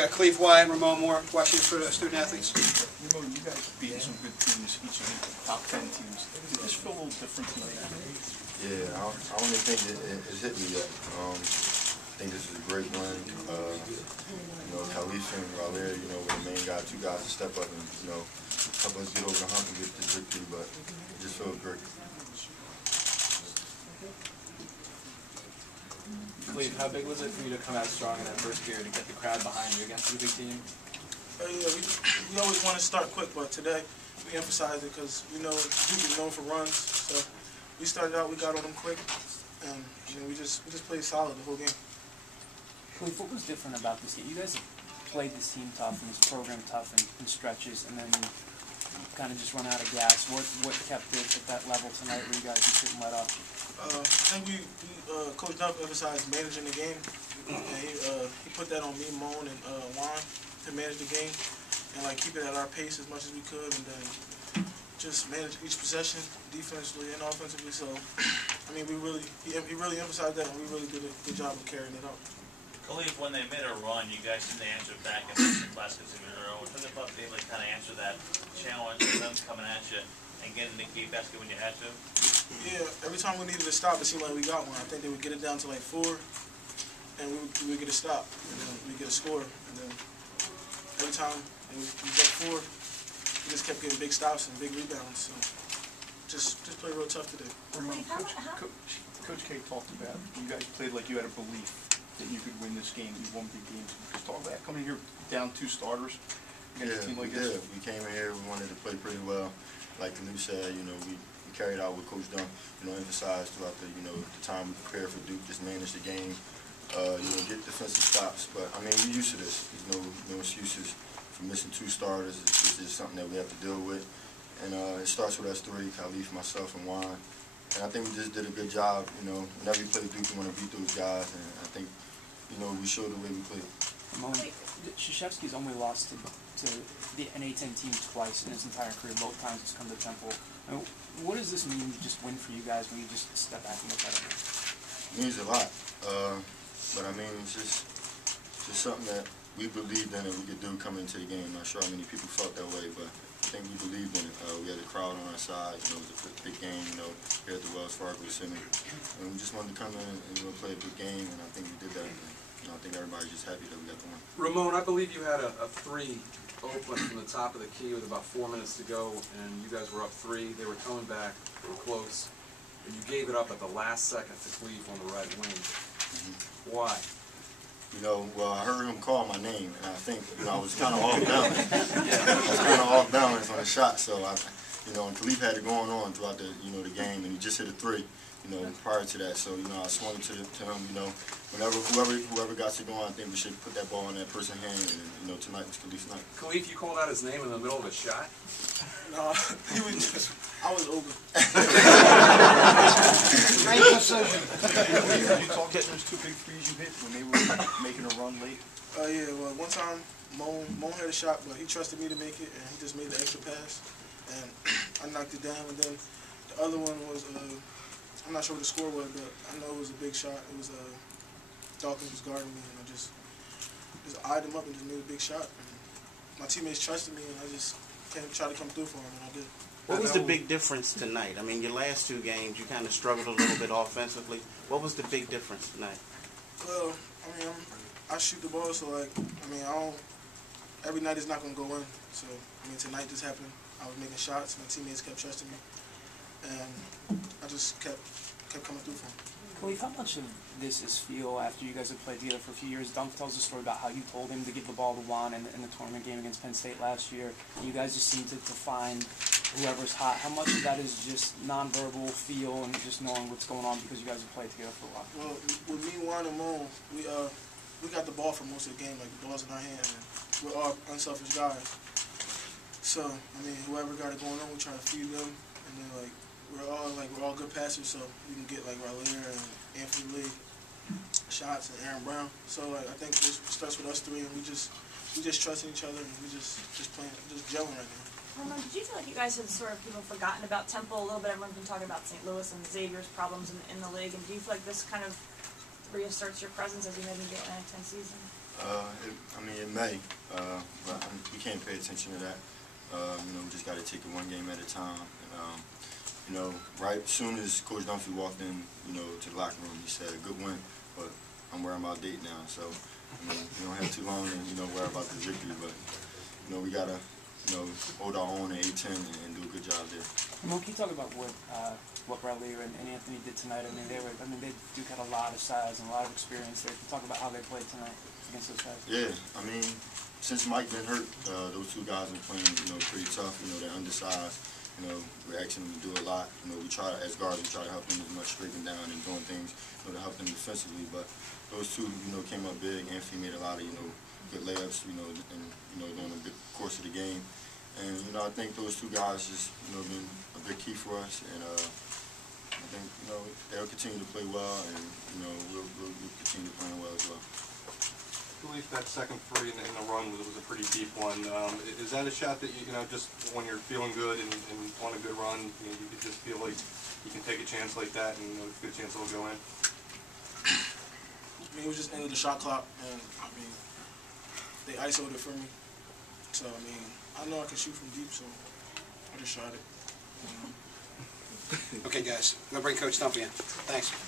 got Khalif, Wyatt, and Ramone. More questions for the student athletes? Ramone, you guys beat some good teams, each of the top 10 teams. Did this feel a little different tonight? Yeah, I don't even think it's hit me yet. I think this is a great win. You know, Khalif and Wyatt, you know, were the main guy, two guys to step up and, you know, help us get over the hump and get this victory, but it just feels great. Khalif, how big was it for you to come out strong in that first period to get the crowd behind you against a big team? Yeah, we always want to start quick, but today we emphasized it because we know Duke is known for runs. So we started out, we got on them quick, and we just played solid the whole game. Khalif, what was different about this game? You guys have played this team tough and this program tough in stretches, and then kind of just run out of gas. What kept it at that level tonight where you guys just didn't let up? I think Coach Duff emphasized managing the game, and he put that on me, Moan, and Juan to manage the game and keep it at our pace as much as we could, and then just manage each possession defensively and offensively. So, I mean, he really emphasized that, and we really did a good job of carrying it out. Khalif, when they made a run, you guys seemed to answer back in the baskets in a row. Talk about being able to kind of answer that challenge of them coming at you and getting the key basket when you had to. Yeah, every time we needed to stop, it seemed like we got one. I think they would get it down to 4, and we would get a stop, and then we get a score. And then every time we got 4, we just kept getting big stops and big rebounds. So just play real tough today. Coach K talked about you guys played like you had a belief that you could win this game. You won big games. Just talk about coming here down 2 starters against a team like this. We came in here. We wanted to play pretty well. Like Khalif said, you know, we carried out what Coach Dunn, emphasized throughout the, the time we prepared for Duke, just manage the game, get defensive stops. But I mean, we're used to this. There's no excuses for missing 2 starters. It's just something that we have to deal with. And it starts with us 3, Khalif, myself, and Juan. And I think we just did a good job. Whenever we play Duke, we want to beat those guys. And I think, we showed the way we played. Krzyzewski's only lost to an A-10 team twice in his entire career. Both times it's come to Temple. I mean, what does this mean just win for you guys when you just step back and look at it? It means a lot. But I mean, it's just something that we believed in and we could do coming into the game. I'm not sure how many people felt that way, but I think we believed in it. We had a crowd on our side. It was a big game, here at the Wells Fargo Center. And we just wanted to come in and play a big game, and I think we did that. And I think everybody's just happy that we got the win. Ramone, I believe you had a 3 open from the top of the key with about 4 minutes to go, and you guys were up 3. They were coming back. They were close. And you gave it up at the last second to Khalif on the right wing. Why? Well, I heard him call my name, and I think, I was kind of off balance. I was kind of off balance on the shot, so and Khalif had it going on throughout the, the game, and he just hit a 3, prior to that. So, I swung it to him, whenever whoever got it going, I think we should put that ball in that person's hand, and, tonight was Khalif's night. Khalif, you called out his name in the middle of a shot? No, I was open. Great decision. You talked about those 2 big threes you hit when they were making a run late? Yeah, well, one time Moan had a shot, but he trusted me to make it, and he just made the extra pass, and I knocked it down. And then the other one was, I'm not sure what the score was, but I know it was a big shot. It was Dawkins was guarding me, and I just eyed him up and just made a big shot. And my teammates trusted me, and I just try to come through for him, and I did. What was the big difference tonight? I mean, your last 2 games, you kind of struggled a little bit offensively. What was the big difference tonight? Well, I mean, I shoot the ball, so every night is not going to go in. So, I mean, tonight this happened. I was making shots. My teammates kept trusting me, and I just kept coming through for them. Khalif, how much of this is feel after you guys have played together for a few years? Dunk tells a story about how you told him to give the ball to Juan in the tournament game against Penn State last year. And you guys just seem to find whoever's hot. How much of that is just nonverbal feel and just knowing what's going on because you guys have played together for a while? Well, with me, Juan, and Moan, we got the ball for most of the game. The ball's in our hand, and we're all unselfish guys. So, I mean, whoever got it going on, we try to feed them, and then we're all good passers, so we can get Raleigh and Anthony Lee shots and Aaron Brown. So I think it starts with us 3, and we just trusting each other, and we just playing, just gelling right now. Ramone, did you feel like you guys had sort of forgotten about Temple a little bit? Everyone's been talking about St. Louis and Xavier's problems in the league, and do you feel like this kind of reasserts your presence as you head into the Atlantic 10 season? I mean, it may, but we can't pay attention to that. You know, we just got to take it one game at a time. And, you know, right soon as Coach Dunphy walked in, you know, to the locker room, he said, "A good win," but I'm worrying about date now. So, I mean, we don't have too long and, you know, worry about the victory, but, you know, we got to, you know, hold our own at A-10 and do a good job there. Ramone, can you talk about what Bradley and Anthony did tonight? I mean, they do got a lot of size and a lot of experience there. Can you talk about how they played tonight against those guys? Yeah, I mean, since Mike been hurt, those two guys have been playing, you know, pretty tough. You know, they're undersized. You know, we're asking them to do a lot. You know, we try, as guards, we try to help them as much straightening down and doing things, you know, to help them defensively. But those two, you know, came up big. Anthony made a lot of, you know, good layups, you know, and, you know, during the course of the game. And, you know, I think those two guys just, you know, been a big key for us. And I think, you know, they'll continue to play well, and, you know, we'll continue playing well as well. Khalif, that second three in the run was a pretty deep one. Is that a shot that you know, just when you're feeling good and on a good run, you know, you could just feel like you can take a chance like that and, you know, it's a good chance it'll go in? I mean, it was just end of the shot clock, and I mean, they ISO'd it for me. So I mean, I know I can shoot from deep, so I just shot it. Okay, guys, I'm gonna bring Coach Dunphy in. Thanks.